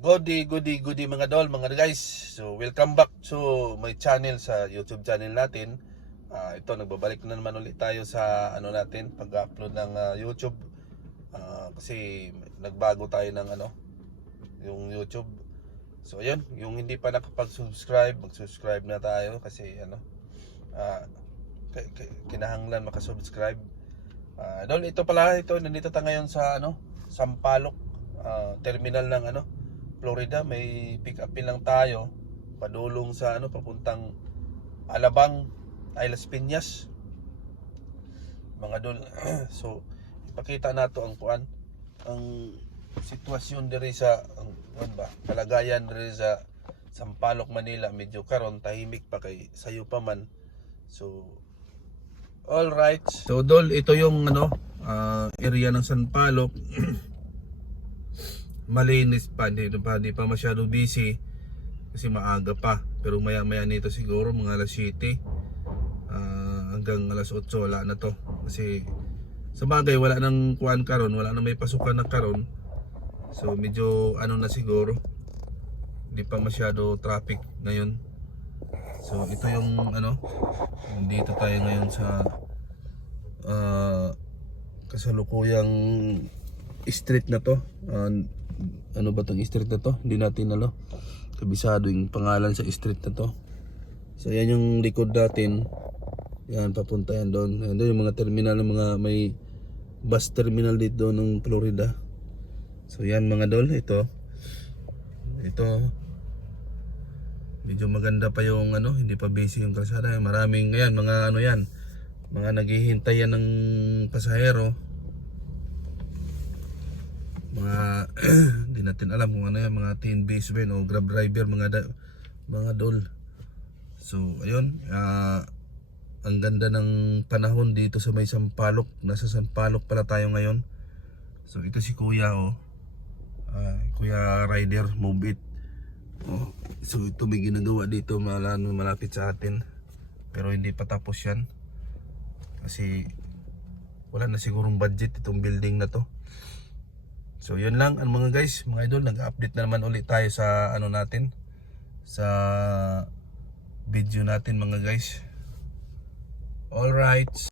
Goody mga dol, mga guys. So welcome back to my channel sa YouTube channel natin. Ito nagbabalik na naman ulit tayo sa natin pag-upload ng YouTube. Kasi nagbago tayo ng yung YouTube. So ayun, yung hindi pa nakapag-subscribe, mag-subscribe na tayo kasi kinahanglan makasubscribe. Dol, ito nandito tayo ngayon sa Sampaloc terminal ng Florida. May pick upin lang tayo padulong sa papuntang Alabang, Las Piñas mga dol. So ipakita nato ang sitwasyon diri sa kalagayan diri sa Sampaloc, Manila. Medyo karon tahimik pa kay sayo pa man. So all right, so dol, ito yung area ng Sampaloc. Malinis pa, hindi pa masyado busy kasi maaga pa, pero maya nito siguro mga alas 7 hanggang alas 8 wala na to, kasi sa bagay wala nang kuan karon, wala nang may pasukan na karon. So medyo na siguro, hindi pa masyado traffic ngayon. So ito yung dito tayo ngayon sa kasalukuyang street na to. Ano ba tong street na to? Hindi natin kabisado yung pangalan sa street na to. So yan yung likod natin. Yan, papunta yan doon. Yan doon yung mga terminal ng mga may bus terminal dito ng Florida. So yan mga dol, ito medyo maganda pa yung hindi pa busy yung kalsada. Maraming yan, mga mga naghihintay yan ng pasahero. Mga hindi natin alam kung yan, mga teen base ben o grab driver, mga dol. So ayun, ang ganda ng panahon dito sa may Sampaloc. Nasa Sampaloc pala tayo ngayon. So ito si Kuya Kuya Rider Move It. So ito may ginagawa dito malapit sa atin, pero hindi pa tapos yan kasi wala na sigurong budget itong building na to. So yun lang mga guys, mga idol, nag-update na naman ulit tayo sa natin, sa video natin mga guys. All right.